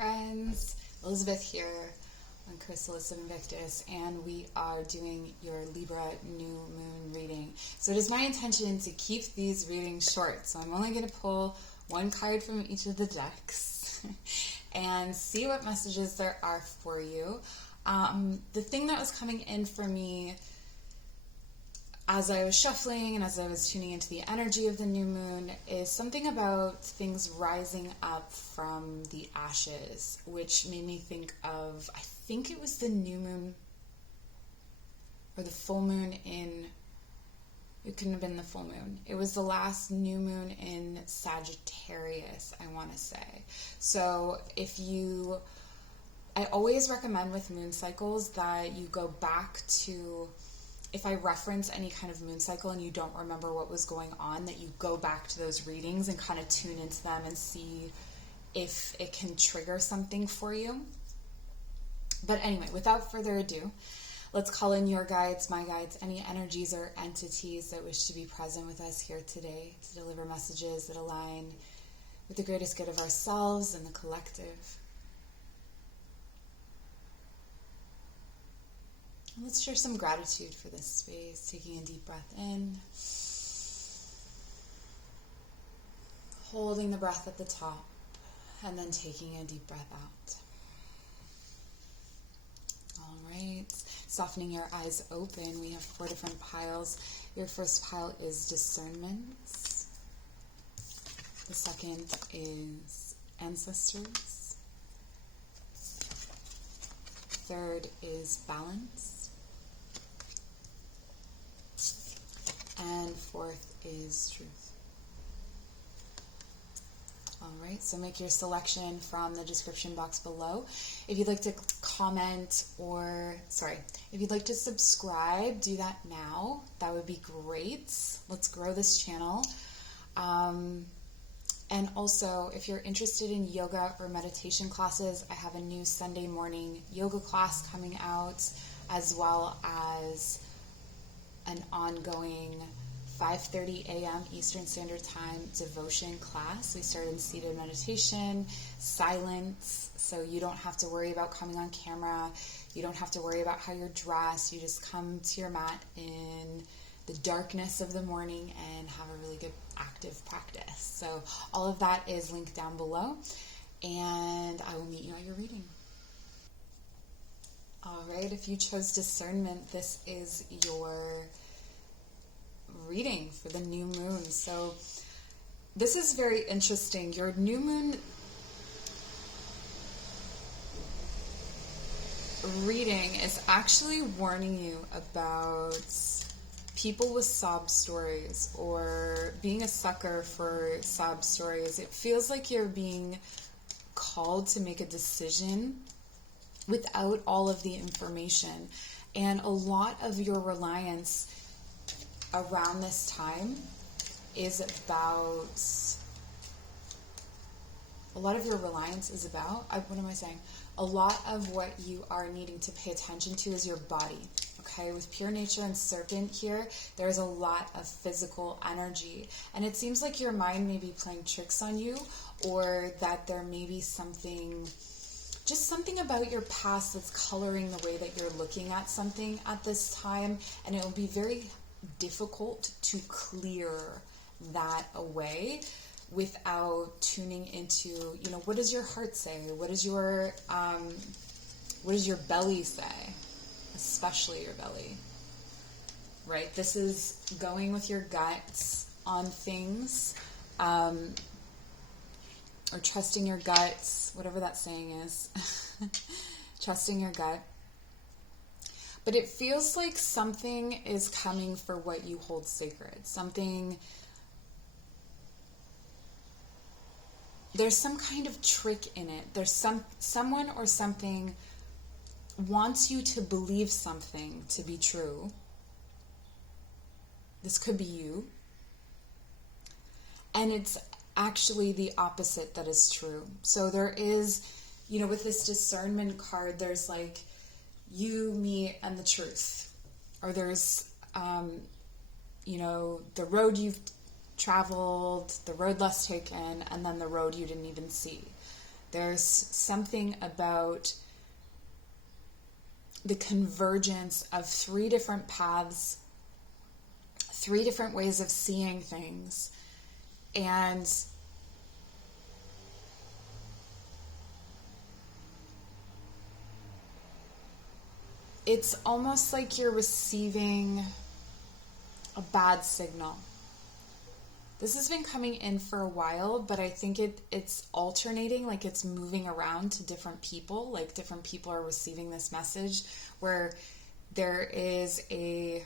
Friends, Elizabeth here on Chrysalis Invictus, and we are doing your Libra new moon reading. So it is my intention to keep these readings short, so I'm only going to pull one card from each of the decks and see what messages there are for you. The thing that was coming in for me as I was shuffling and as I was tuning into the energy of the new moon is something about things rising up from the ashes, which made me think of, I think it was the new moon or the full moon it couldn't have been the full moon. It was the last new moon in Sagittarius, I want to say. So I always recommend with moon cycles that you go back to, if I reference any kind of moon cycle and you don't remember what was going on, that you go back to those readings and kind of tune into them and see if it can trigger something for you. But anyway, without further ado, let's call in your guides, my guides, any energies or entities that wish to be present with us here today to deliver messages that align with the greatest good of ourselves and the collective. Let's share some gratitude for this space, taking a deep breath in, holding the breath at the top, and then taking a deep breath out. All right, softening your eyes open. We have 4 different piles. Your first pile is Discernment. The second is Ancestors. Third is Balance. And 4th is Truth. All right, so make your selection from the description box below. If you'd like to comment if you'd like to subscribe, do that now. That would be great. Let's grow this channel. And also, if you're interested in yoga or meditation classes, I have a new Sunday morning yoga class coming out, as well as an ongoing 5:30 a.m. Eastern Standard Time devotion class. We start in seated meditation, silence, so you don't have to worry about coming on camera. You don't have to worry about how you're dressed. You just come to your mat in the darkness of the morning and have a really good active practice. So all of that is linked down below, and I will meet you at your reading. All right, if you chose Discernment, this is your reading for the new moon. So this is very interesting. Your new moon reading is actually warning you about people with sob stories or being a sucker for sob stories. It feels like you're being called to make a decision without all of the information. And a lot of your reliance around this time is about, a lot of what you are needing to pay attention to is your body. Okay, with pure nature and serpent here, there's a lot of physical energy. And it seems like your mind may be playing tricks on you, or that there may be something about your past that's coloring the way that you're looking at something at this time, and it will be very difficult to clear that away without tuning into, what does your heart say? What does your belly say? Especially your belly, right? This is going with your guts on things, or trusting your guts, whatever that saying is. Trusting your gut. But it feels like something is coming for what you hold sacred. There's some kind of trick in it. There's someone or something wants you to believe something to be true. This could be you. And it's actually the opposite that is true. So there is, with this Discernment card, there's like you, me, and the truth. Or there's, the road you've traveled, the road less taken, and then the road you didn't even see. There's something about the convergence of 3 different paths, 3 different ways of seeing things. And it's almost like you're receiving a bad signal. This has been coming in for a while, but I think it's alternating, like it's moving around to different people, like different people are receiving this message, where there is an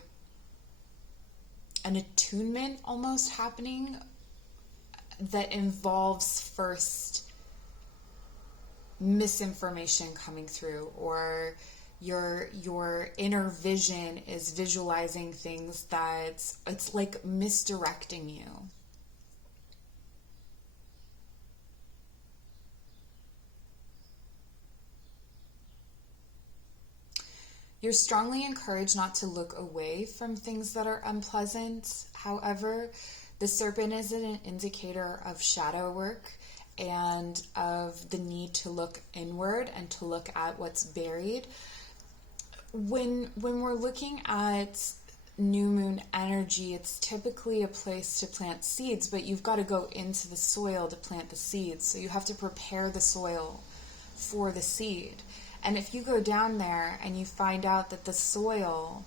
attunement almost happening that involves first misinformation coming through, or your inner vision is visualizing things that it's like misdirecting you. You're strongly encouraged not to look away from things that are unpleasant. However, the serpent is an indicator of shadow work and of the need to look inward and to look at what's buried. When we're looking at new moon energy, it's typically a place to plant seeds, but you've got to go into the soil to plant the seeds. So you have to prepare the soil for the seed. And if you go down there and you find out that the soil,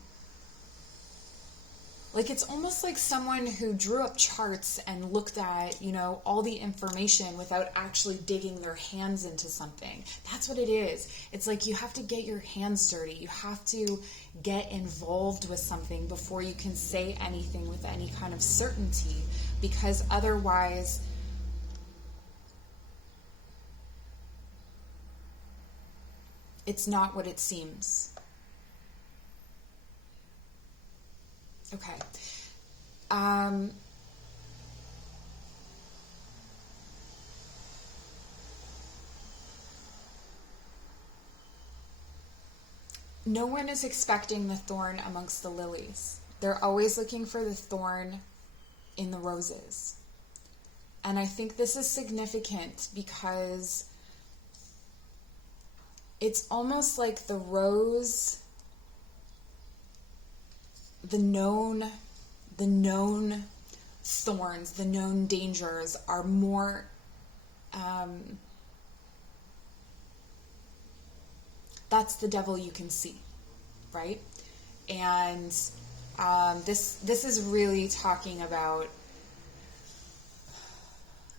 like it's almost like someone who drew up charts and looked at, all the information without actually digging their hands into something. That's what it is. It's like you have to get your hands dirty. You have to get involved with something before you can say anything with any kind of certainty, because otherwise it's not what it seems. Okay. No one is expecting the thorn amongst the lilies. They're always looking for the thorn in the roses. And I think this is significant because it's almost like the rose, the known thorns, the known dangers are more, that's the devil you can see, right? And this is really talking about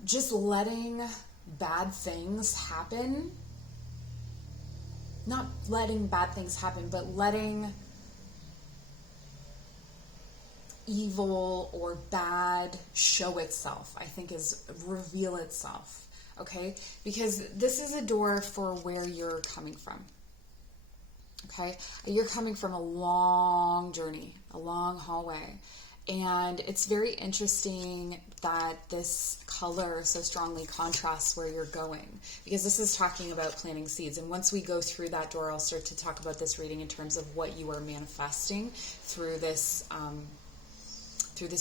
just letting bad things happen. Not letting bad things happen, but letting evil or bad show itself, I think, is reveal itself, okay? Because this is a door for where you're coming from, okay? You're coming from a long journey, a long hallway. And it's very interesting that this color so strongly contrasts where you're going, because this is talking about planting seeds. And once we go through that door, I'll start to talk about this reading in terms of what you are manifesting through this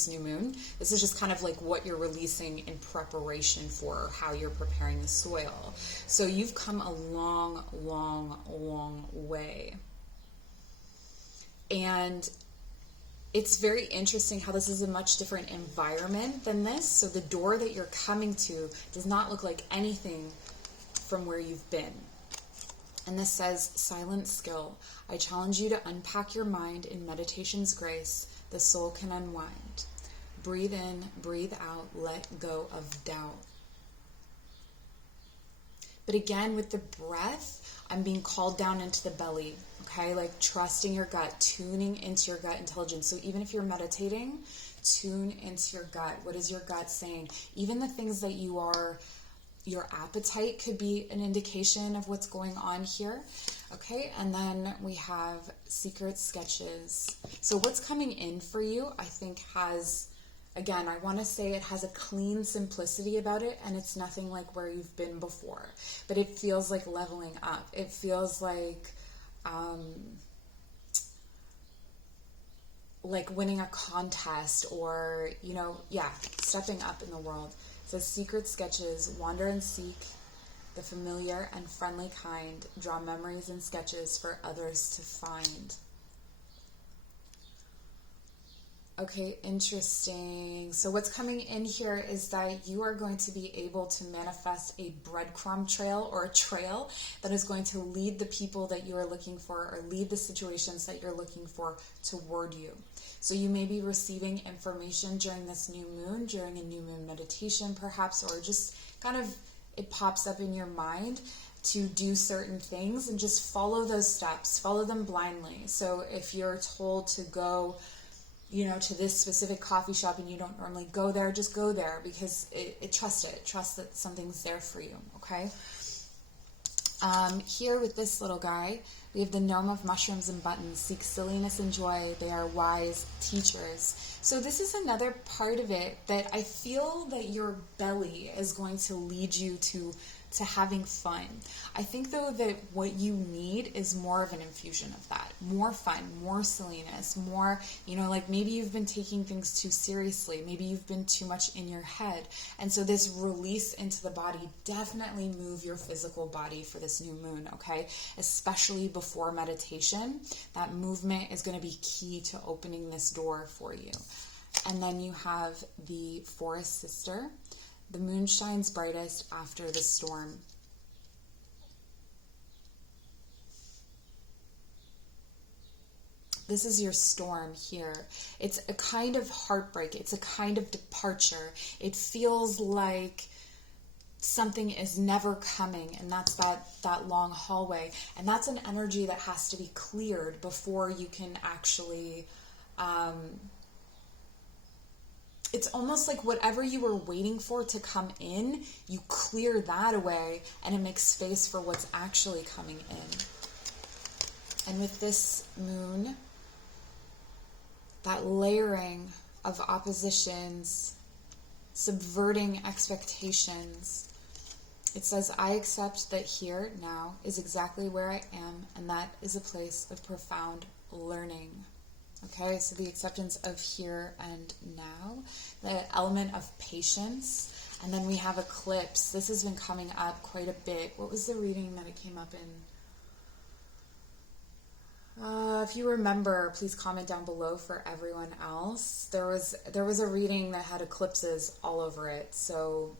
new moon. This is just kind of like what you're releasing in preparation for how you're preparing the soil. So you've come a long, long, long way. And it's very interesting how this is a much different environment than this. So the door that you're coming to does not look like anything from where you've been. And this says, silent skill. I challenge you to unpack your mind in meditation's grace. The soul can unwind. Breathe in, breathe out, let go of doubt. But again, with the breath, I'm being called down into the belly, okay? Like trusting your gut, tuning into your gut intelligence. So even if you're meditating, tune into your gut. What is your gut saying? Even the things that your appetite could be an indication of what's going on here, okay? And then we have secret sketches. So what's coming in for you, I think has, again, I want to say it has a clean simplicity about it, and it's nothing like where you've been before. But it feels like leveling up. It feels like winning a contest, or, stepping up in the world. It says secret sketches, wander and seek, the familiar and friendly kind, draw memories and sketches for others to find. Okay, interesting. So what's coming in here is that you are going to be able to manifest a breadcrumb trail, or a trail that is going to lead the people that you are looking for, or lead the situations that you're looking for toward you. So you may be receiving information during this new moon, during a new moon meditation perhaps, or just kind of it pops up in your mind to do certain things, and just follow those steps, follow them blindly. So if you're told to go, to this specific coffee shop and you don't normally go there, just go there, because trust it. Trust that something's there for you, okay? Here with this little guy, we have the gnome of mushrooms and buttons. Seek silliness and joy. They are wise teachers. So this is another part of it that I feel that your belly is going to lead you to having fun. I think though that what you need is more of an infusion of that. More fun, more silliness, more, like maybe you've been taking things too seriously. Maybe you've been too much in your head. And so this release into the body, definitely move your physical body for this new moon, okay? Especially before meditation. That movement is going to be key to opening this door for you. And then you have the forest sister. The moon shines brightest after the storm. This is your storm here. It's a kind of heartbreak. It's a kind of departure. It feels like something is never coming, and that's that long hallway. And that's an energy that has to be cleared before you can actually... it's almost like whatever you were waiting for to come in, you clear that away, and it makes space for what's actually coming in. And with this moon, that layering of oppositions, subverting expectations, it says, I accept that here, now, is exactly where I am, and that is a place of profound learning. Okay, so the acceptance of here and now, the element of patience, and then we have eclipse. This has been coming up quite a bit. What was the reading that it came up in? If you remember, please comment down below for everyone else. There was a reading that had eclipses all over it. So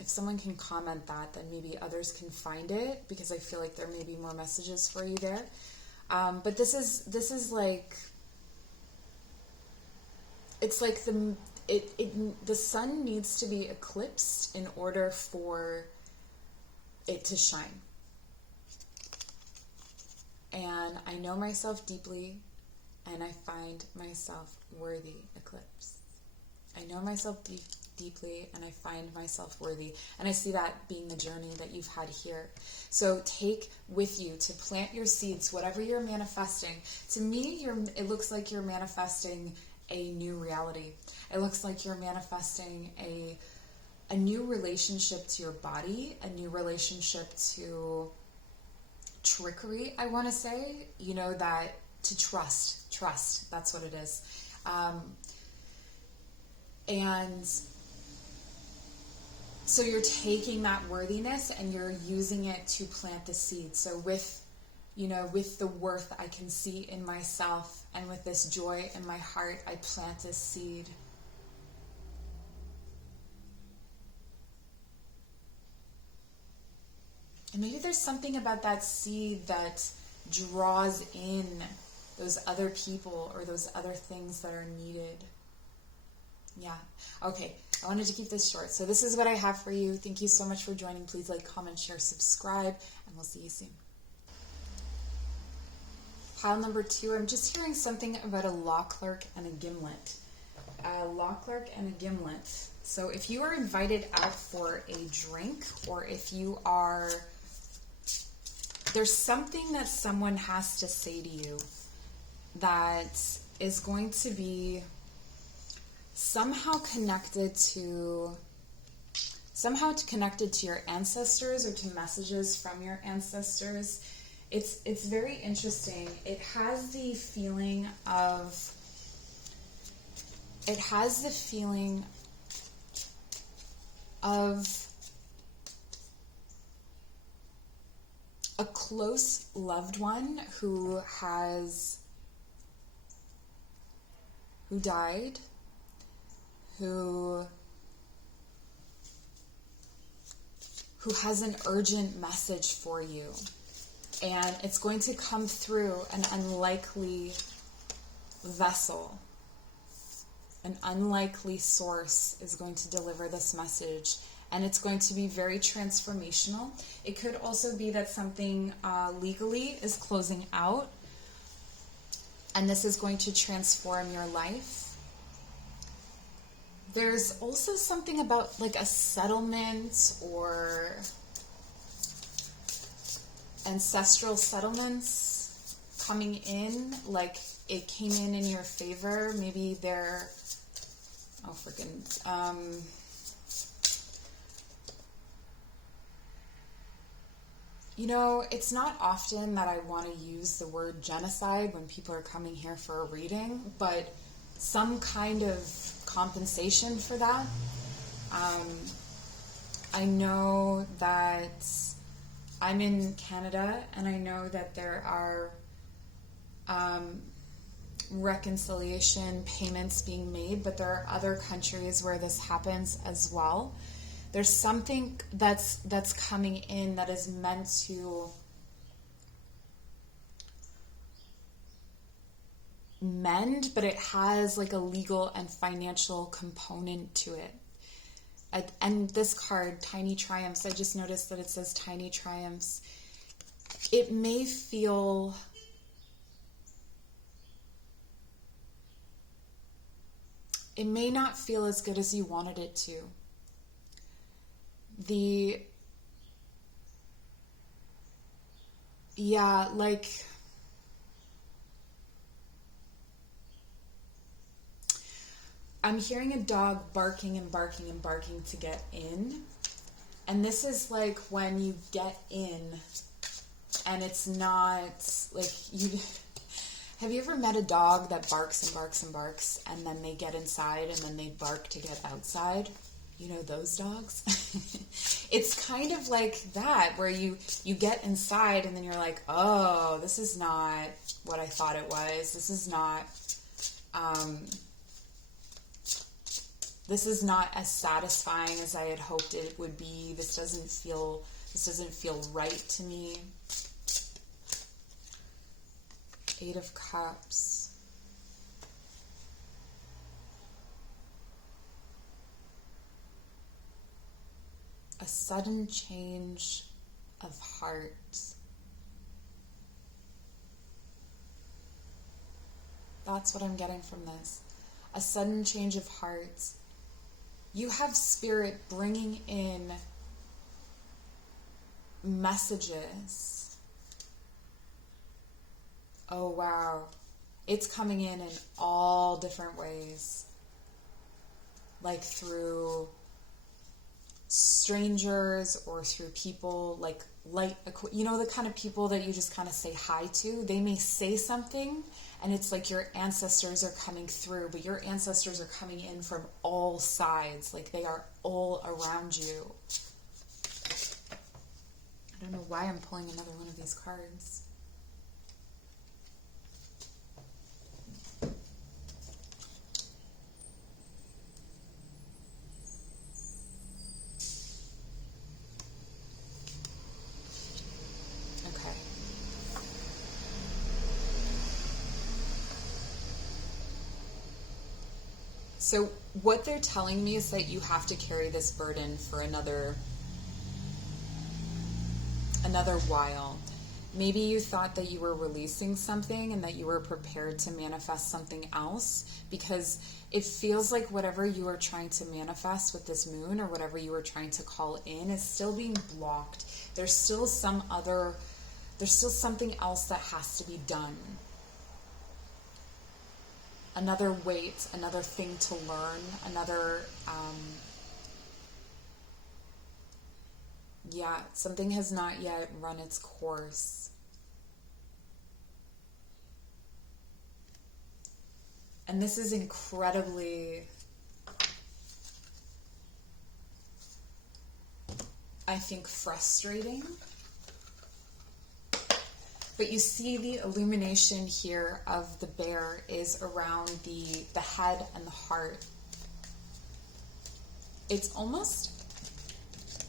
if someone can comment that, then maybe others can find it, because I feel like there may be more messages for you there. But this is like, it's like the sun needs to be eclipsed in order for it to shine. And I know myself deeply, and I find myself worthy. Eclipse. I know myself deeply, and I find myself worthy. And I see that being the journey that you've had here. So take with you to plant your seeds, whatever you're manifesting. To me, it looks like you're manifesting a new reality. It looks like you're manifesting a new relationship to your body, a new relationship to trickery, I want to say, that to trust, that's what it is. And so you're taking that worthiness and you're using it to plant the seed. So with the worth I can see in myself, and with this joy in my heart, I plant this seed. And maybe there's something about that seed that draws in those other people or those other things that are needed. Yeah. Okay. I wanted to keep this short. So this is what I have for you. Thank you so much for joining. Please like, comment, share, subscribe, and we'll see you soon. Pile number 2. I'm just hearing something about a law clerk and a gimlet. A law clerk and a gimlet. So if you are invited out for a drink, or if you are... there's something that someone has to say to you that is going to be somehow connected to your ancestors, or to messages from your ancestors. It's very interesting. It has the feeling of a close loved one who died, who has an urgent message for you. And it's going to come through an unlikely vessel. An unlikely source is going to deliver this message. And it's going to be very transformational. It could also be that something legally is closing out. And this is going to transform your life. There's also something about like a settlement or ancestral settlements coming in, like it came in your favor. Maybe they're, you know, it's not often that I want to use the word genocide when people are coming here for a reading, but some kind of compensation for that. I know that I'm in Canada, and I know that there are reconciliation payments being made, but there are other countries where this happens as well. There's something that's coming in that is meant to mend, but it has like a legal and financial component to it. And this card, Tiny Triumphs, I just noticed that it says Tiny Triumphs. It may feel it may not feel as good as you wanted it to. I'm hearing a dog barking and barking and barking to get in. And this is like when you get in and it's not like you... Have you ever met a dog that barks and barks and barks and then they get inside and then they bark to get outside? You know those dogs? It's kind of like that, where you get inside and then you're like, oh, this is not what I thought it was. This is not as satisfying as I had hoped it would be. This doesn't feel right to me. Eight of Cups. A sudden change of heart. That's what I'm getting from this. A sudden change of heart. You have Spirit bringing in messages. Oh, wow. It's coming in all different ways. Like through strangers or through people like you know, the kind of people that you just kind of say hi to. They may say something and it's like your ancestors are coming through, but your ancestors are coming in from all sides. Like they are all around you. I don't know why I'm pulling another one of these cards. So what they're telling me is that you have to carry this burden for another while. Maybe you thought that you were releasing something and that you were prepared to manifest something else, because it feels like whatever you are trying to manifest with this moon, or whatever you were trying to call in, is still being blocked. There's still something else that has to be done. Another weight, another thing to learn, another, something has not yet run its course. And this is incredibly, I think, frustrating. But you see the illumination here of the bear is around the head and the heart. It's almost,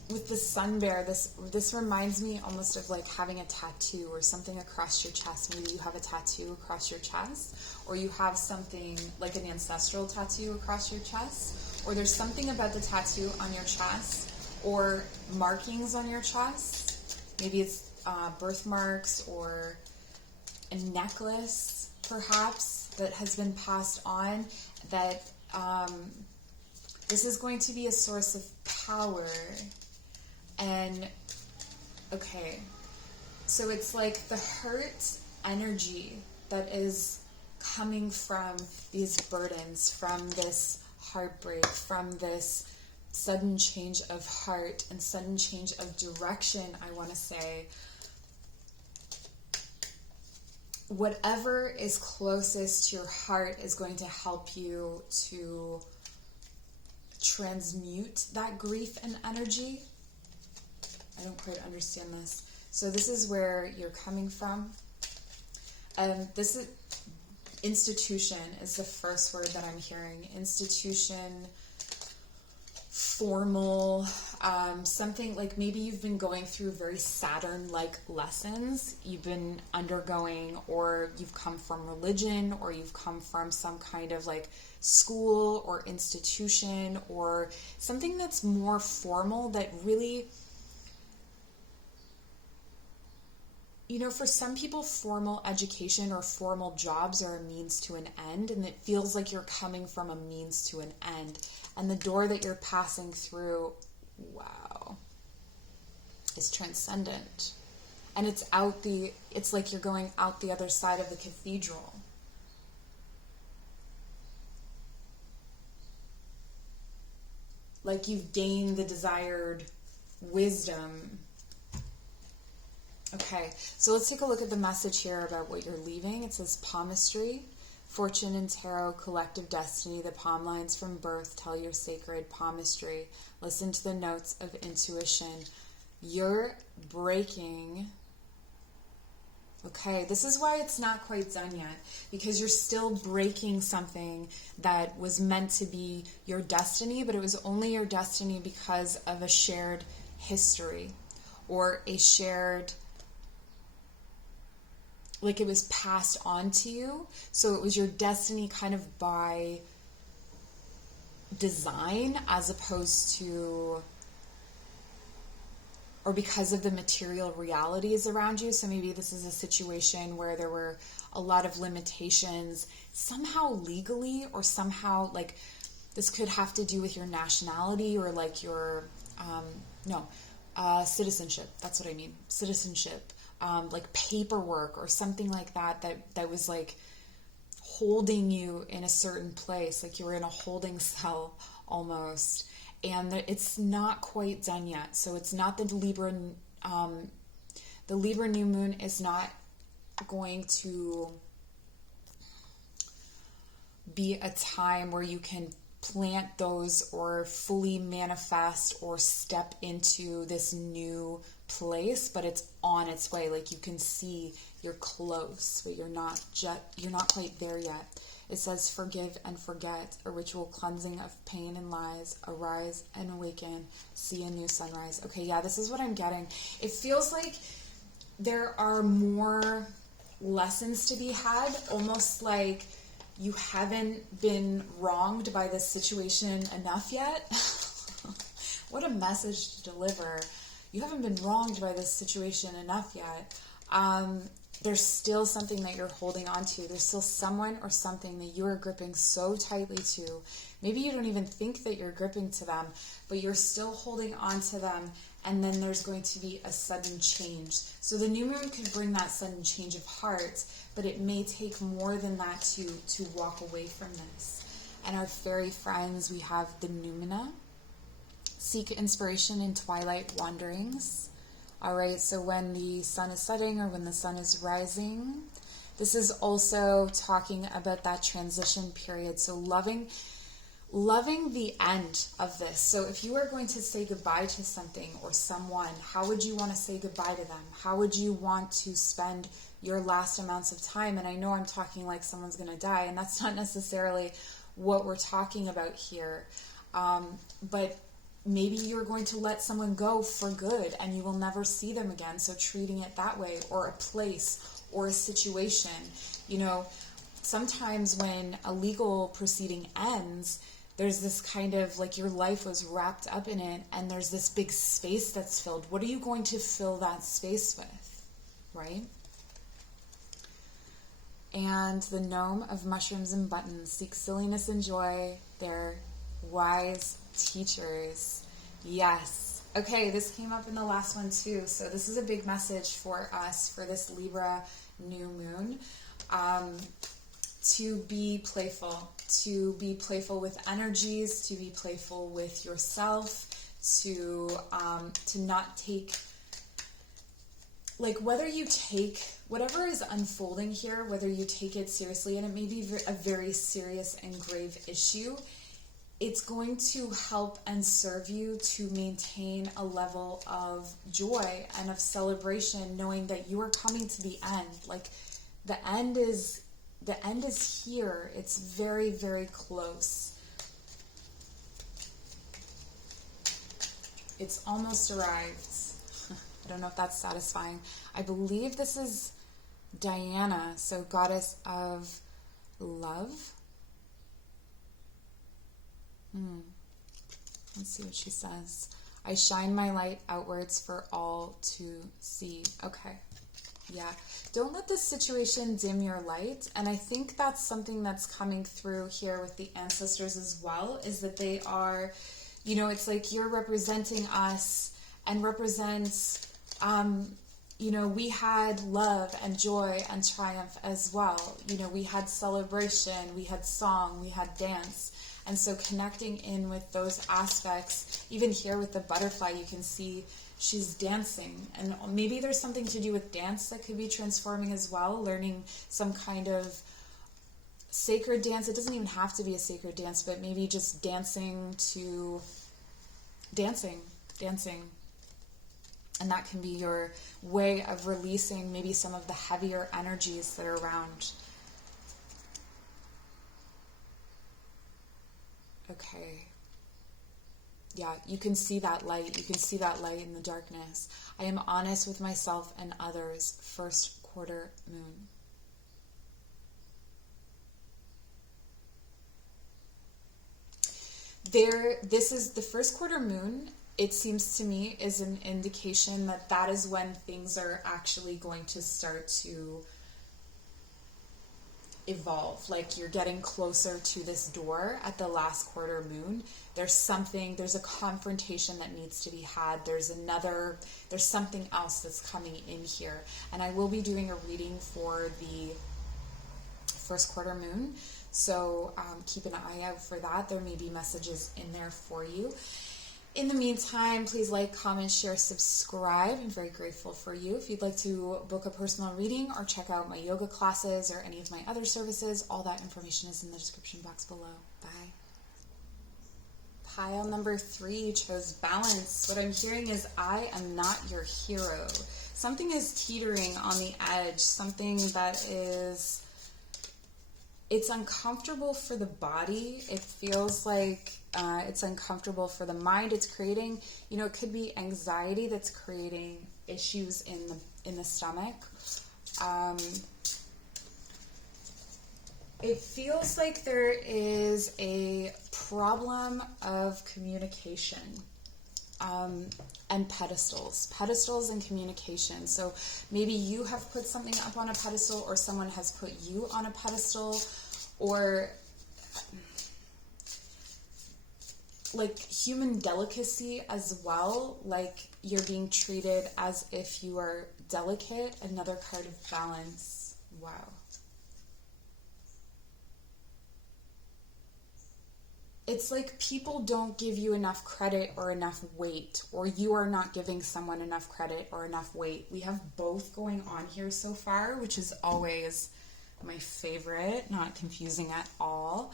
with the sun bear, this reminds me almost of like having a tattoo or something across your chest. Maybe you have a tattoo across your chest, or you have something like an ancestral tattoo across your chest, or there's something about the tattoo on your chest, or markings on your chest. Maybe it's birthmarks or a necklace, perhaps, that has been passed on, that this is going to be a source of power. And, okay, so it's like the hurt energy that is coming from these burdens, from this heartbreak, from this sudden change of heart and sudden change of direction, I want to say. Whatever is closest to your heart is going to help you to transmute that grief and energy. I don't quite understand this. So this is where you're coming from. This is institution is the first word that I'm hearing. Institution, formal, something like maybe you've been going through very Saturn-like lessons you've been undergoing, or you've come from religion, or you've come from some kind of like school or institution, or something that's more formal that really, you know, for some people, formal education or formal jobs are a means to an end, and it feels like you're coming from a means to an end. And the door that you're passing through, wow, is transcendent. And it's like you're going out the other side of the cathedral. Like you've gained the desired wisdom. Okay, so let's take a look at the message here about what you're leaving. It says palmistry, fortune and tarot, collective destiny. The palm lines from birth tell your sacred palmistry. Listen to the notes of intuition. You're breaking. Okay, this is why it's not quite done yet, because you're still breaking something that was meant to be your destiny, but it was only your destiny because of a shared history or a shared, like it was passed on to you. So it was your destiny kind of by design, as opposed to, or because of the material realities around you. So maybe this is a situation where there were a lot of limitations, somehow legally, or somehow like this could have to do with your nationality, or like your, citizenship. That's what I mean. Citizenship. Like paperwork or something like that was like holding you in a certain place, like you were in a holding cell almost, and it's not quite done yet. So it's not the Libra new moon is not going to be a time where you can plant those or fully manifest or step into this new place, but it's on its way. Like you can see you're close, but you're not quite there yet. It says forgive and forget, a ritual cleansing of pain and lies, arise and awaken, see a new sunrise. Okay, yeah, this is what I'm getting. It feels like there are more lessons to be had, almost like you haven't been wronged by this situation enough yet. What a message to deliver. You haven't been wronged by this situation enough yet. There's still something that you're holding on to. There's still someone or something that you are gripping so tightly to. Maybe you don't even think that you're gripping to them, but you're still holding on to them, and then there's going to be a sudden change. So the new moon could bring that sudden change of heart, but it may take more than that to walk away from this. And our fairy friends, we have the Numina. Seek inspiration in twilight wanderings. All right, so when the sun is setting or when the sun is rising, this is also talking about that transition period. So loving, loving the end of this. So if you are going to say goodbye to something or someone, how would you want to say goodbye to them? How would you want to spend your last amounts of time? And I know I'm talking like someone's going to die, and that's not necessarily what we're talking about here. But maybe you're going to let someone go for good and you will never see them again. So treating it that way, or a place or a situation. You know, sometimes when a legal proceeding ends, there's this kind of like your life was wrapped up in it, and there's this big space that's filled. What are you going to fill that space with, right? And the gnome of mushrooms and buttons seek silliness and joy. They're wise teachers. Yes. Okay, this came up in the last one too. So this is a big message for us for this Libra new moon. To be playful with energies, to be playful with yourself, to not take, like, whether you take whatever is unfolding here, whether you take it seriously, and it may be a very serious and grave issue, it's going to help and serve you to maintain a level of joy and of celebration, knowing that you are coming to the end. Like, the end is here. It's very, very close. It's almost arrived. I don't know if that's satisfying. I believe this is Diana, so goddess of love. Let's see what she says. I shine my light outwards for all to see. Okay. Yeah. Don't let this situation dim your light. And I think that's something that's coming through here with the ancestors as well, is that they are, you know, it's like you're representing us and represents, you know, we had love and joy and triumph as well. You know, we had celebration, we had song, we had dance. And so connecting in with those aspects, even here with the butterfly, you can see she's dancing. And maybe there's something to do with dance that could be transforming as well, learning some kind of sacred dance. It doesn't even have to be a sacred dance, but maybe just dancing. And that can be your way of releasing maybe some of the heavier energies that are around. Okay. Yeah, you can see that light. You can see that light in the darkness. I am honest with myself and others. First quarter moon. This is the first quarter moon. It seems to me is an indication that that is when things are actually going to start to evolve. Like, you're getting closer to this door at the last quarter moon. There's a confrontation that needs to be had. There's something else that's coming in here. And I will be doing a reading for the first quarter moon. So keep an eye out for that. There may be messages in there for you. In the meantime, please like, comment, share, subscribe. I'm very grateful for you. If you'd like to book a personal reading or check out my yoga classes or any of my other services, all that information is in the description box below. Bye. Pile number 3 chose balance. What I'm hearing is, I am not your hero. Something is teetering on the edge. Something that is, it's uncomfortable for the body. It feels like it's uncomfortable for the mind. It's creating, you know, it could be anxiety that's creating issues in the stomach. It feels like there is a problem of communication, and pedestals and communication. So maybe you have put something up on a pedestal, or someone has put you on a pedestal, or like human delicacy as well, like you're being treated as if you are delicate. Another card of balance. Wow. It's like people don't give you enough credit or enough weight, or you are not giving someone enough credit or enough weight. We have both going on here so far, which is always my favorite, not confusing at all.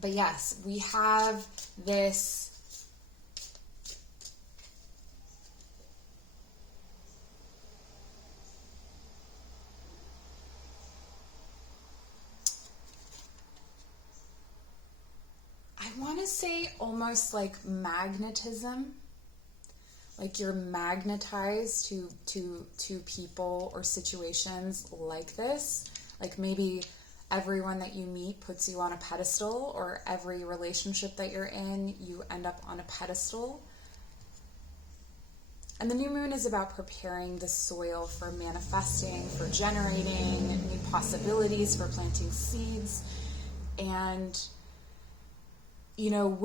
But yes, we have this I want to say almost like magnetism. Like you're magnetized to people or situations like this. Like maybe everyone that you meet puts you on a pedestal, or every relationship that you're in, you end up on a pedestal. And the new moon is about preparing the soil for manifesting, for generating new possibilities, for planting seeds. And, you know,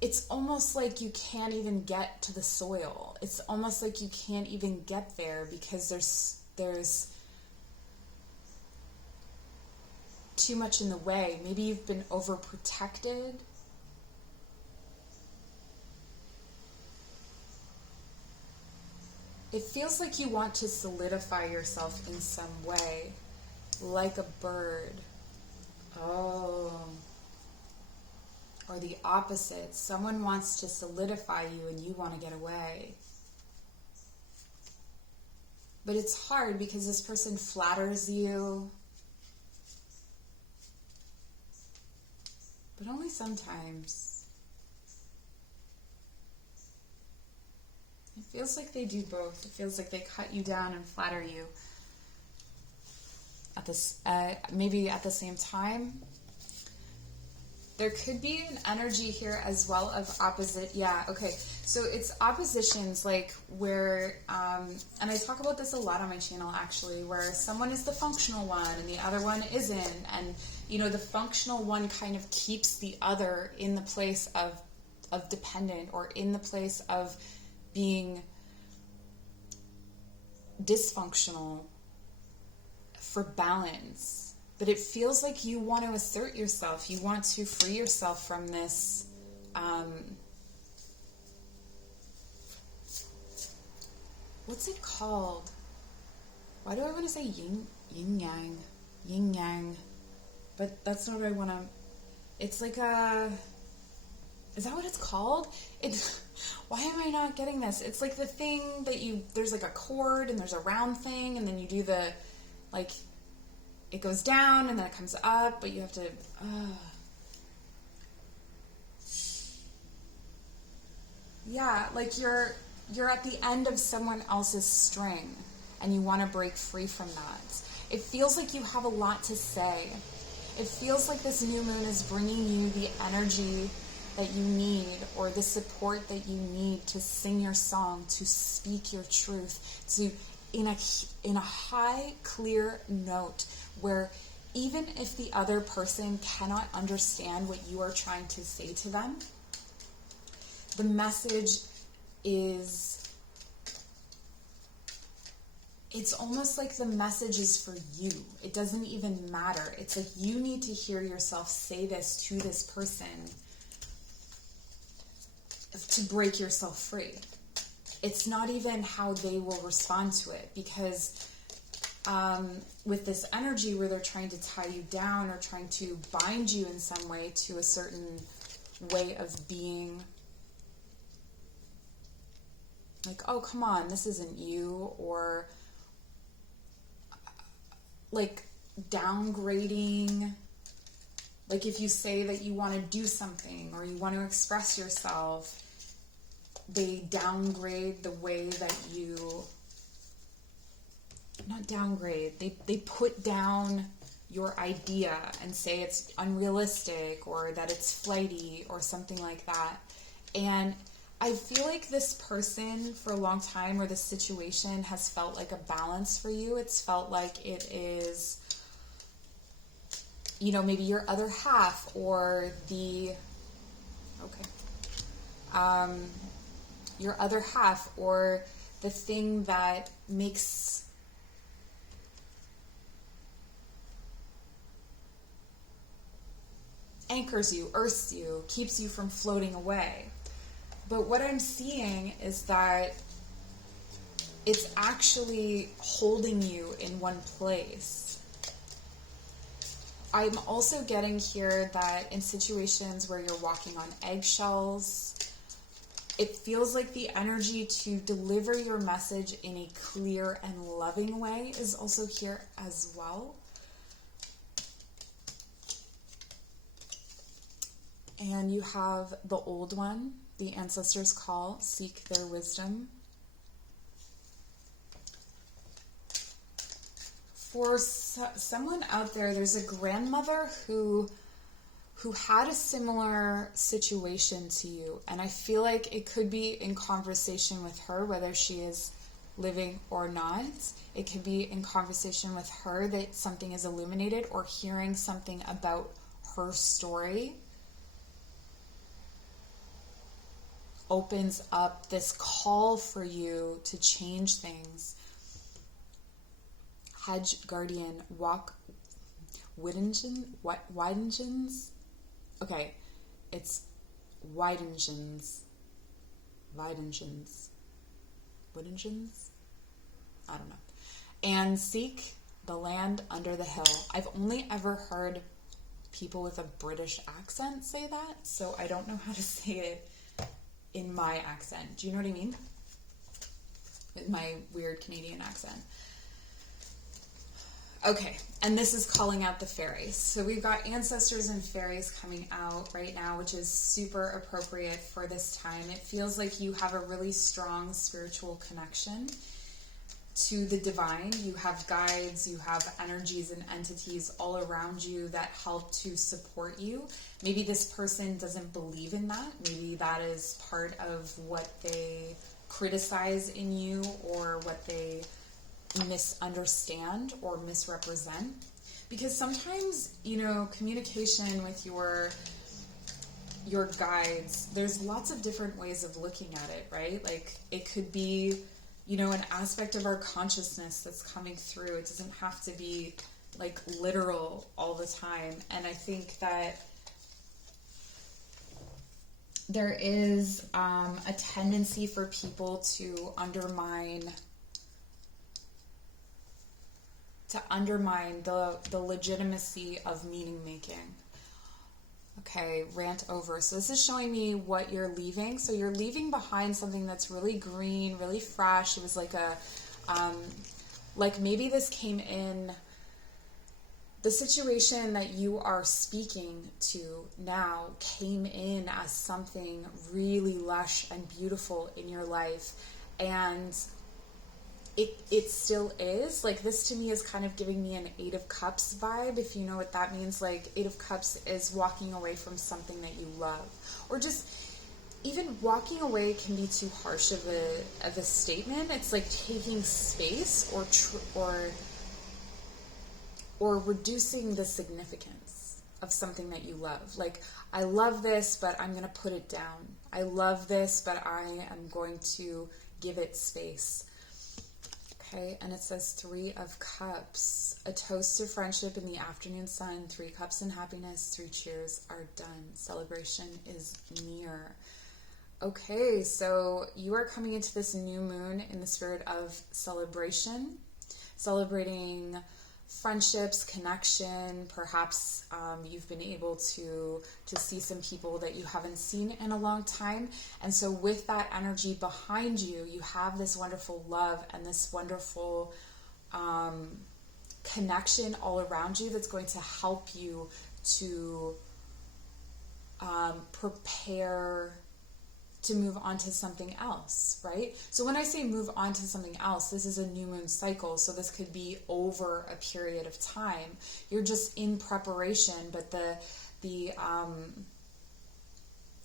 it's almost like you can't even get to the soil. It's almost like you can't even get there because there's too much in the way. Maybe you've been overprotected. It feels like you want to solidify yourself in some way, like a bird. Oh. Or the opposite. Someone wants to solidify you and you want to get away. But it's hard because this person flatters you. But only sometimes. It feels like they do both. It feels like they cut you down and flatter you. At this, maybe at the same time. There could be an energy here as well of opposite. Yeah, okay. So it's oppositions, like where, and I talk about this a lot on my channel actually, where someone is the functional one and the other one isn't. And, you know, the functional one kind of keeps the other in the place of dependent, or in the place of being dysfunctional for balance. But it feels like you want to assert yourself. You want to free yourself from this, what's it called? Why do I want to say yin yang? But that's not what I want to, it's like is that what it's called? Why am I not getting this? It's like the thing that there's like a cord and there's a round thing, and then you do the, like, it goes down and then it comes up, but you have to, yeah, like you're at the end of someone else's string and you want to break free from that. It feels like you have a lot to say. It feels like this new moon is bringing you the energy that you need, or the support that you need to sing your song, to speak your truth, to in a high, clear note, where even if the other person cannot understand what you are trying to say to them, the message is, it's almost like the message is for you. It doesn't even matter. It's like you need to hear yourself say this to this person to break yourself free. It's not even how they will respond to it, because with this energy where they're trying to tie you down or trying to bind you in some way to a certain way of being, like, oh, come on, this isn't you, or like downgrading. Like if you say that you want to do something or you want to express yourself, they downgrade the way that you, not downgrade, they put down your idea and say it's unrealistic, or that it's flighty, or something like that. And I feel like this person for a long time, or this situation, has felt like a balance for you. It's felt like it is, you know, maybe your other half, or your other half, or the thing that anchors you, earths you, keeps you from floating away. But what I'm seeing is that it's actually holding you in one place. I'm also getting here that in situations where you're walking on eggshells, it feels like the energy to deliver your message in a clear and loving way is also here as well. And you have the old one, the ancestors' call, seek their wisdom. For someone out there, there's a grandmother who had a similar situation to you, and I feel like it could be in conversation with her, whether she is living or not. It could be in conversation with her that something is illuminated, or hearing something about her story opens up this call for you to change things. Hedge guardian, walk Widengens. Okay, it's Widengens. I don't know. And seek the land under the hill. I've only ever heard people with a British accent say that, so I don't know how to say it in my accent. Do you know what I mean? With my weird Canadian accent. Okay, and this is calling out the fairies. So we've got ancestors and fairies coming out right now, which is super appropriate for this time. It feels like you have a really strong spiritual connection to the divine. You have guides, you have energies and entities all around you that help to support you. Maybe this person doesn't believe in that. Maybe that is part of what they criticize in you, or what they misunderstand or misrepresent. Because sometimes, communication with your guides, there's lots of different ways of looking at it, right? Like, it could be, an aspect of our consciousness that's coming through. It doesn't have to be like literal all the time. And I think that there is a tendency for people to undermine the legitimacy of meaning making. Okay, rant over. So this is showing me what you're leaving. So you're leaving behind something that's really green, really fresh. It was like like maybe this came in, the situation that you are speaking to now came in as something really lush and beautiful in your life. And it still is. Like, this to me is kind of giving me an Eight of Cups vibe, if you know what that means. Like, Eight of Cups is walking away from something that you love. Or just, even walking away can be too harsh of a statement. It's like taking space or reducing the significance of something that you love. Like, I love this, but I'm going to put it down. I love this, but I am going to give it space. Okay, and it says Three of Cups. A toast to friendship in the afternoon sun. 3 cups and happiness. 3 cheers are done. Celebration is near. Okay, so you are coming into this new moon in the spirit of celebration. Celebrating friendships, connection. Perhaps you've been able to see some people that you haven't seen in a long time. And so with that energy behind you, you have this wonderful love and this wonderful connection all around you that's going to help you to prepare to move on to something else, right? So when I say move on to something else, this is a new moon cycle, so this could be over a period of time. You're just in preparation, but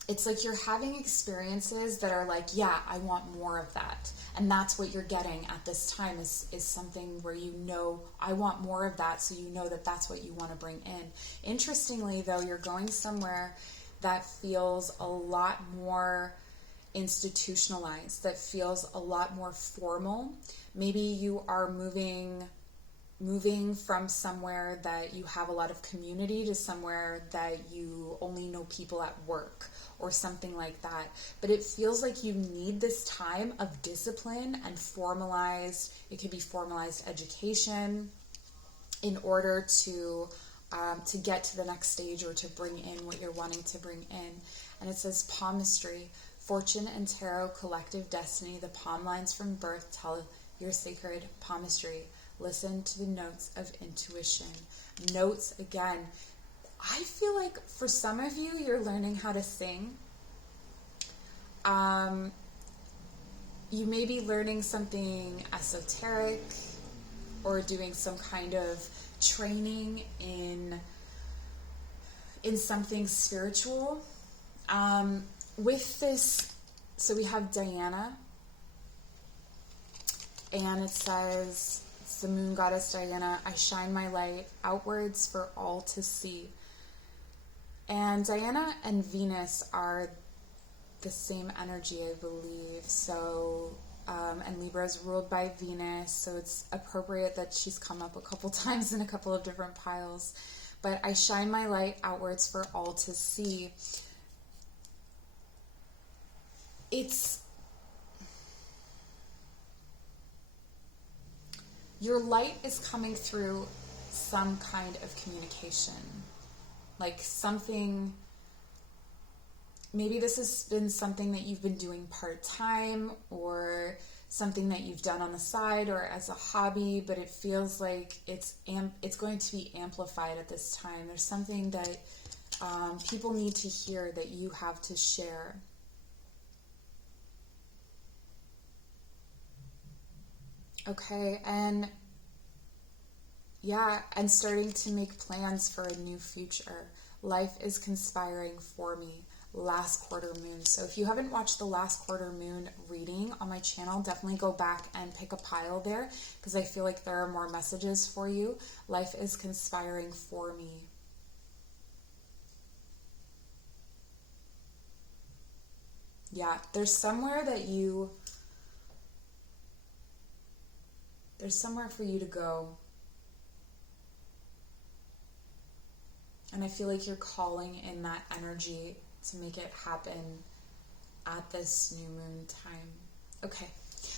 it's like you're having experiences that are like, yeah, I want more of that. And that's what you're getting at this time is something where I want more of that, so you know that that's what you want to bring in. Interestingly, though, you're going somewhere that feels a lot more institutionalized, that feels a lot more formal. Maybe you are moving from somewhere that you have a lot of community to somewhere that you only know people at work or something like that. But it feels like you need this time of discipline and it could be formalized education in order to to get to the next stage or to bring in what you're wanting to bring in. And it says palmistry, fortune and tarot, collective destiny. The palm lines from birth tell your sacred palmistry. Listen to the notes of intuition. Notes, again, I feel like for some of you, you're learning how to sing. You may be learning something esoteric or doing some kind of training in something spiritual. With this, so we have Diana, and it says, it's the moon goddess Diana, I shine my light outwards for all to see. And Diana and Venus are the same energy, I believe. So, and Libra is ruled by Venus, so it's appropriate that she's come up a couple times in a couple of different piles. But I shine my light outwards for all to see. It's, your light is coming through some kind of communication, like something. Maybe this has been something that you've been doing part-time or something that you've done on the side or as a hobby, but it feels like it's going to be amplified at this time. There's something that people need to hear that you have to share. Okay, and yeah, and starting to make plans for a new future. Life is conspiring for me. Last quarter moon. So if you haven't watched the last quarter moon reading on my channel, definitely go back and pick a pile there, because I feel like there are more messages for you. Life is conspiring for me. Yeah, there's somewhere for you to go. And I feel like you're calling in that energy to make it happen at this new moon time. Okay,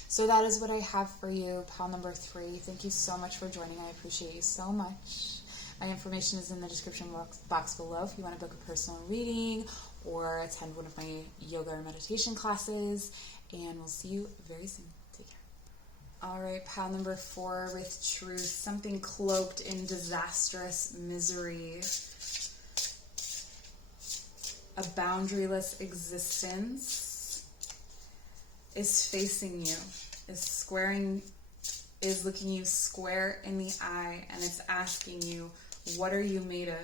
so that is what I have for you, pile number 3. Thank you so much for joining. I appreciate you so much. My information is in the description box below if you want to book a personal reading or attend one of my yoga or meditation classes, and we'll see you very soon. Take care. All right, pile number 4 with truth, something cloaked in disastrous misery. A boundaryless existence is facing you, is looking you square in the eye, and it's asking you, what are you made of?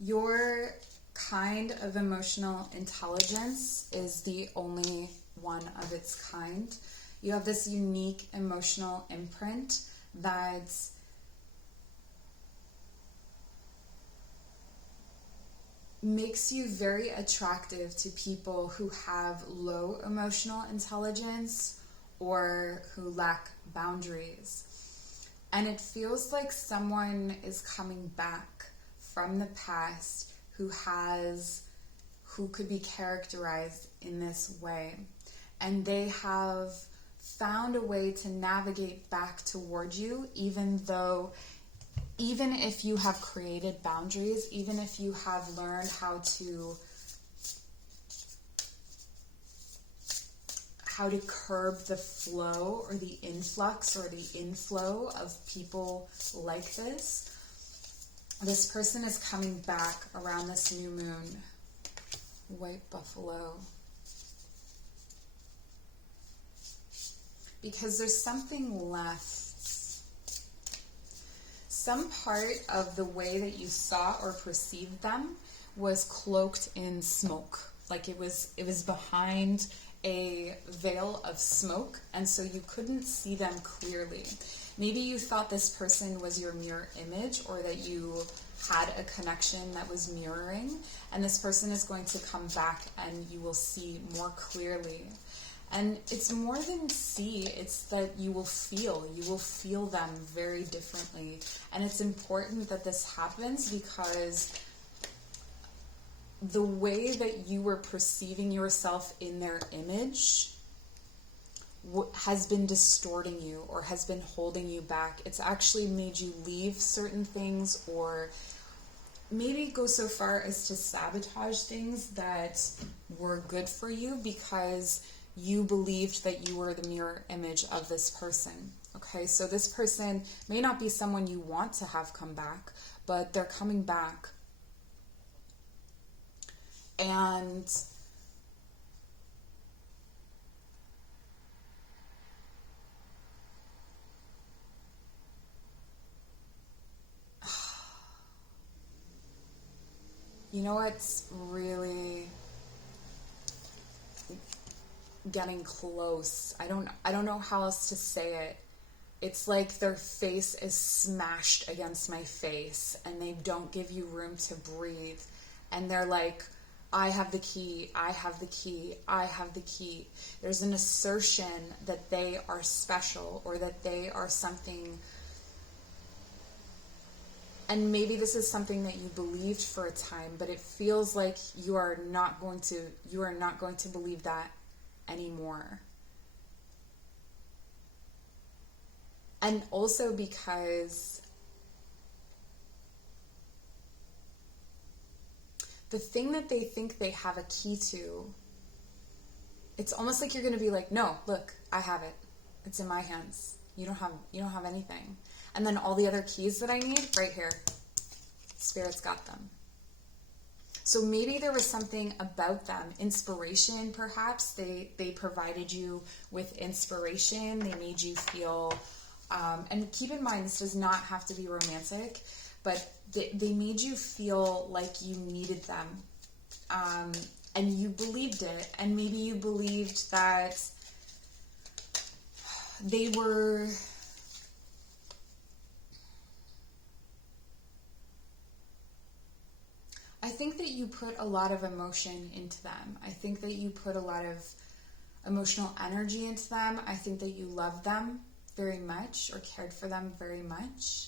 Your kind of emotional intelligence is the only one of its kind. You have this unique emotional imprint that makes you very attractive to people who have low emotional intelligence or who lack boundaries. And it feels like someone is coming back from the past who could be characterized in this way. And they have found a way to navigate back toward you, even if you have created boundaries, even if you have learned how to curb the flow or the influx or the inflow of people like this. This person is coming back around this new moon. White buffalo. Because there's something left. Some part of the way that you saw or perceived them was cloaked in smoke. Like it was behind a veil of smoke, and so you couldn't see them clearly. Maybe you thought this person was your mirror image, or that you had a connection that was mirroring, and this person is going to come back and you will see more clearly. And it's more than see, it's that you will feel them very differently. And it's important that this happens because the way that you were perceiving yourself in their image has been distorting you or has been holding you back. It's actually made you leave certain things, or maybe go so far as to sabotage things that were good for you because you believed that you were the mirror image of this person. Okay, so this person may not be someone you want to have come back, but they're coming back. And you know what's really getting close? I don't know how else to say it. It's like their face is smashed against my face and they don't give you room to breathe. And they're like, I have the key, I have the key, I have the key. There's an assertion that they are special or that they are something. And maybe this is something that you believed for a time, but it feels like you are not going to believe that anymore. And also because the thing that they think they have a key to, it's almost like you're going to be like, no, look, I have it. It's in my hands. You don't have anything. And then all the other keys that I need, right here. Spirit's got them. So maybe there was something about them, inspiration perhaps. They provided you with inspiration. They made you feel, and keep in mind, this does not have to be romantic, but they made you feel like you needed them. And you believed it. And maybe you believed that they were... I think that you put a lot of emotion into them. I think that you put a lot of emotional energy into them. I think that you loved them very much or cared for them very much.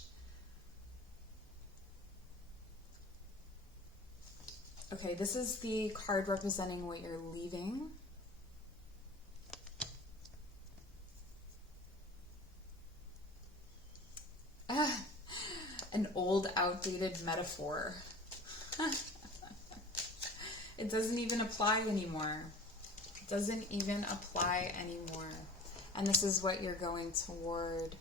Okay, this is the card representing what you're leaving. An old, outdated metaphor. It doesn't even apply anymore. It doesn't even apply anymore. And this is what you're going toward.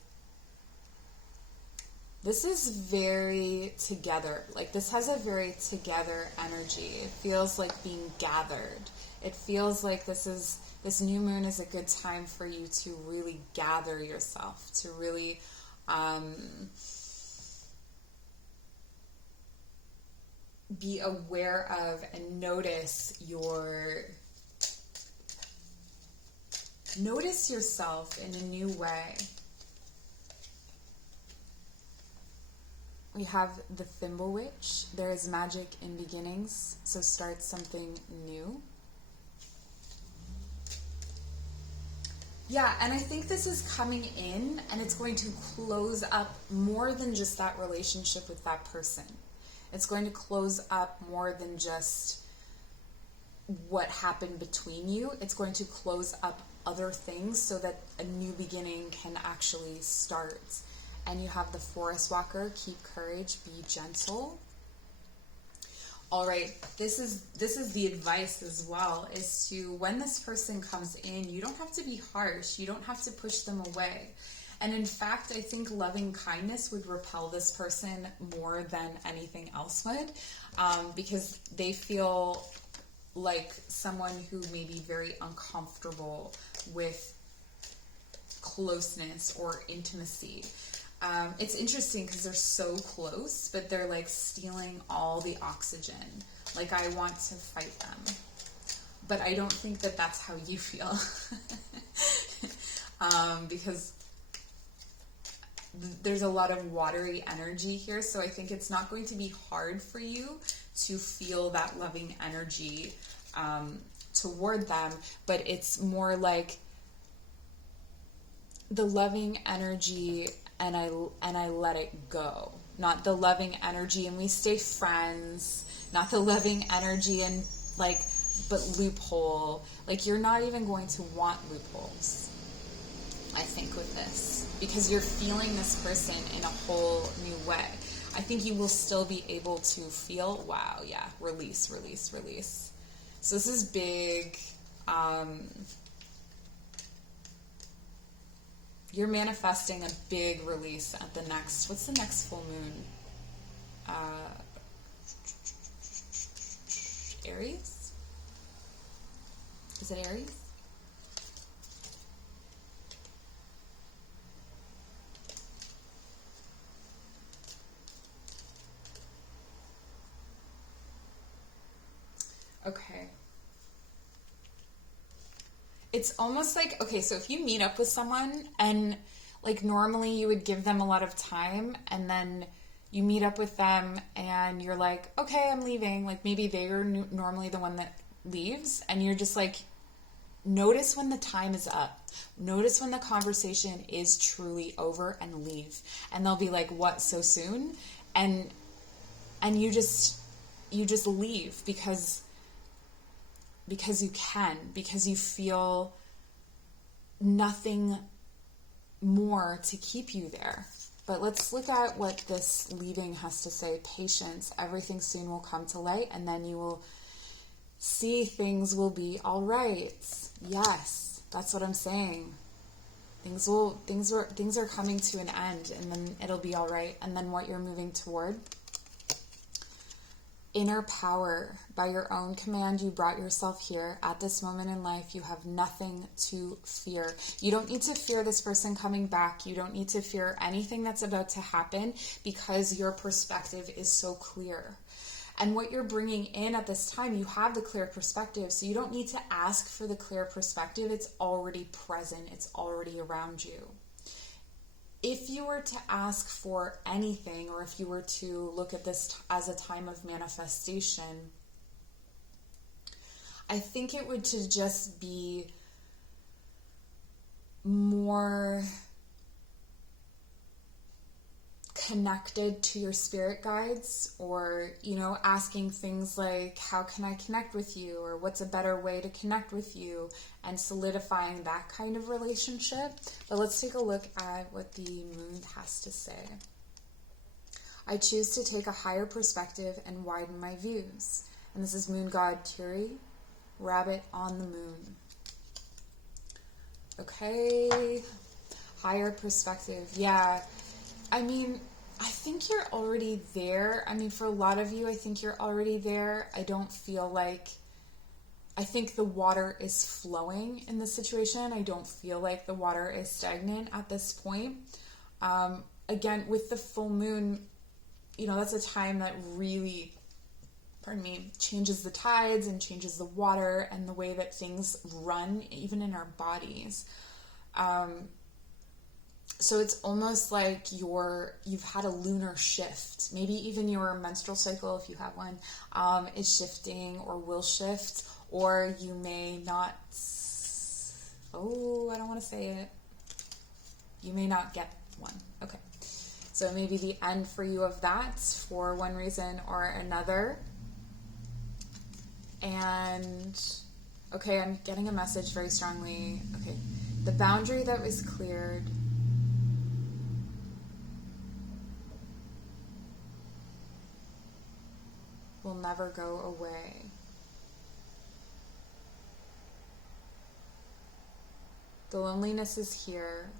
This is very together. Like, this has a very together energy. It feels like being gathered. It feels like this new moon is a good time for you to really gather yourself, to really be aware of and notice yourself in a new way. We have the Thimble Witch. There is magic in beginnings, so start something new. Yeah, and I think this is coming in and it's going to close up more than just that relationship with that person. It's going to close up more than just what happened between you. It's going to close up other things so that a new beginning can actually start. And you have the Forest Walker, keep courage, be gentle. All right, this is the advice as well, is to, when this person comes in, you don't have to be harsh. You don't have to push them away. And in fact, I think loving kindness would repel this person more than anything else would, because they feel like someone who may be very uncomfortable with closeness or intimacy. It's interesting because they're so close, but they're like stealing all the oxygen. Like, I want to fight them. But I don't think that that's how you feel. Because there's a lot of watery energy here, so I think it's not going to be hard for you to feel that loving energy toward them, but it's more like the loving energy and I let it go. Not the loving energy and we stay friends, not the loving energy and like, but loophole. Like, you're not even going to want loopholes, I think, with this, because you're feeling this person in a whole new way. I think you will still be able to feel, wow, yeah, release, release, release. So this is big. You're manifesting a big release at the next, what's the next full moon? Aries? Is it Aries? Okay. It's almost like, okay, so if you meet up with someone and like normally you would give them a lot of time and then you meet up with them and you're like, okay, I'm leaving. Like maybe they're normally the one that leaves and you're just like, notice when the time is up. Notice when the conversation is truly over and leave. And they'll be like, what, so soon? And you just leave because you can, because you feel nothing more to keep you there. But let's look at what this leaving has to say. Patience, everything soon will come to light, and then you will see things will be all right. Yes, that's what I'm saying. Things are coming to an end, and then it'll be all right. And then what you're moving toward. Inner power. By your own command, you brought yourself here. At this moment in life, you have nothing to fear. You don't need to fear this person coming back. You don't need to fear anything that's about to happen because your perspective is so clear. And what you're bringing in at this time, you have the clear perspective, so you don't need to ask for the clear perspective. It's already present. It's already around you. If you were to ask for anything, or if you were to look at this as a time of manifestation, I think it would to just be more connected to your spirit guides, or, you know, asking things like, how can I connect with you? Or what's a better way to connect with you? And solidifying that kind of relationship. But let's take a look at what the moon has to say. I choose to take a higher perspective and widen my views. And this is moon god Turi, rabbit on the moon. Okay, higher perspective. Yeah, I mean, I think you're already there. I mean, for a lot of you, I think you're already there. I don't feel like, I think the water is flowing in this situation. I don't feel like the water is stagnant at this point. Again, with the full moon, you know, that's a time that really, changes the tides and changes the water and the way that things run, even in our bodies. So it's almost like you've had a lunar shift. Maybe even your menstrual cycle, if you have one, is shifting or will shift, or you may not, I don't want to say it. You may not get one. Okay. So maybe the end for you of that for one reason or another. And, okay, I'm getting a message very strongly. Okay. The boundary that was cleared will never go away. The loneliness is here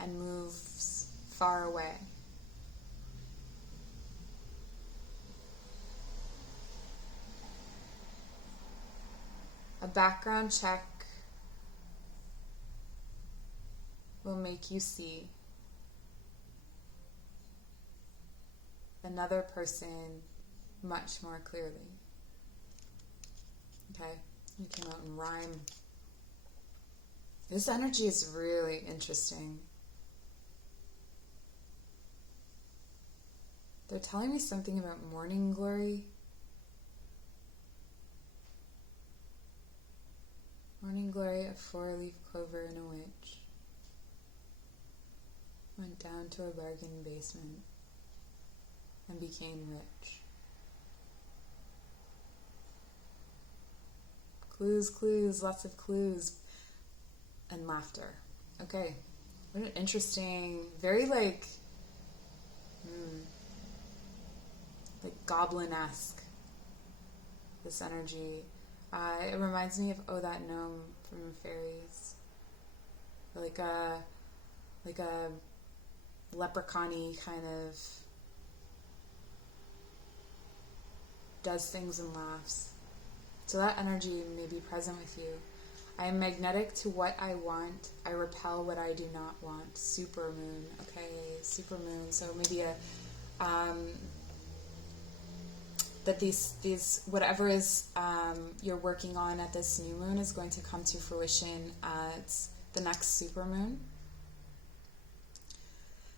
and moves far away. A background check will make you see another person much more clearly. Okay, you came out in rhyme. This energy is really interesting. They're telling me something about morning glory. Morning glory, a 4-leaf clover, and a witch. went down to a bargain basement and became rich. Clues, clues, lots of clues. And laughter. Okay. What an interesting, very like goblin-esque, this energy. It reminds me of Oh That Gnome from Fairies. Like a leprechaun-y kind of does things and laughs. So that energy may be present with you. I am magnetic to what I want. I repel what I do not want. Supermoon. Okay, supermoon. So maybe that these whatever is you're working on at this new moon is going to come to fruition at the next supermoon.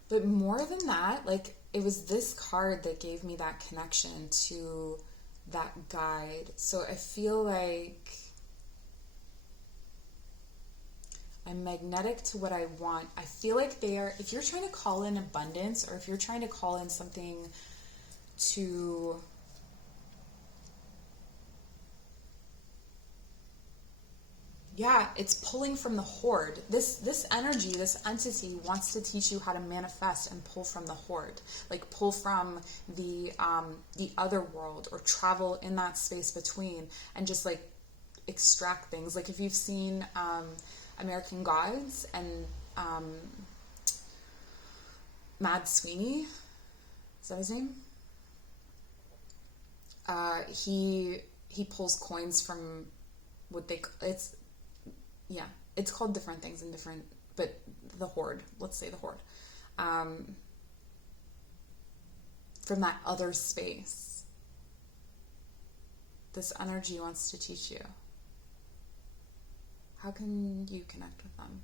But more than that, like, it was this card that gave me that connection to that guide. So I feel like I'm magnetic to what I want. I feel like if you're trying to call in abundance, or if you're trying to call in something to it's pulling from the hoard. This energy, this entity wants to teach you how to manifest and pull from the hoard, like pull from the other world, or travel in that space between, and just like extract things. Like if you've seen American Gods and Mad Sweeney, is that his name? He pulls coins from it's called different things in different, but the hoard, let's say the hoard, from that other space. This energy wants to teach you. How can you connect with them?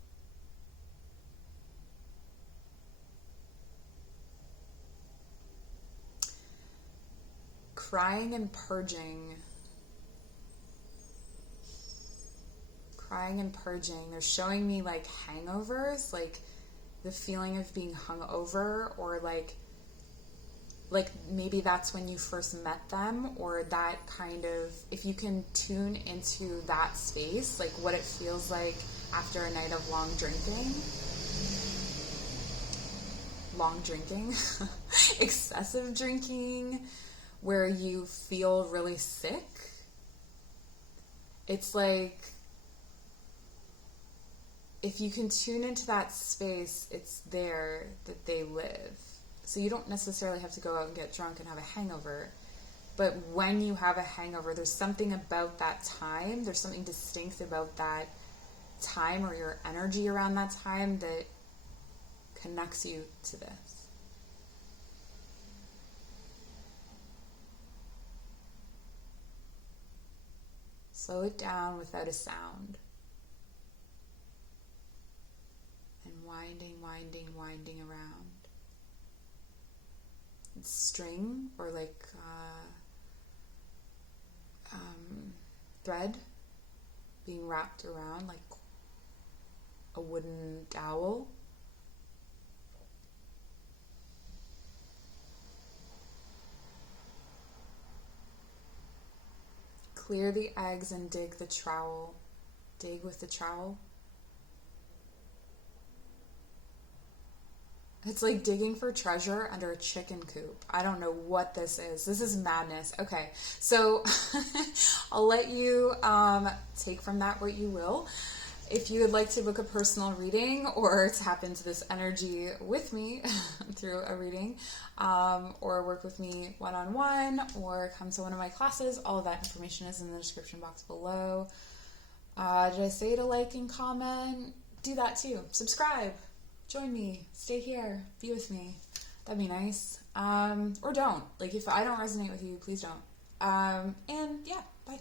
Crying and purging. They're showing me like hangovers, like the feeling of being hungover, or like maybe that's when you first met them, or that kind of, if you can tune into that space, like what it feels like after a night of long drinking, excessive drinking, where you feel really sick. It's like, if you can tune into that space, it's there that they live. So you don't necessarily have to go out and get drunk and have a hangover. But when you have a hangover, there's something about that time, there's something distinct about that time, or your energy around that time, that connects you to this. Slow it down without a sound. Winding around. It's string, or like thread being wrapped around like a wooden dowel. Clear the eggs and dig the trowel. Dig with the trowel. It's like digging for treasure under a chicken coop. I don't know what this is. This is madness. Okay, so I'll let you take from that what you will. If you would like to book a personal reading, or tap into this energy with me through a reading, or work with me one-on-one, or come to one of my classes, all of that information is in the description box below. Did I say to like and comment? Do that too. Subscribe. Join me, stay here, be with me. That'd be nice. Or don't. Like, if I don't resonate with you, please don't. And yeah, bye.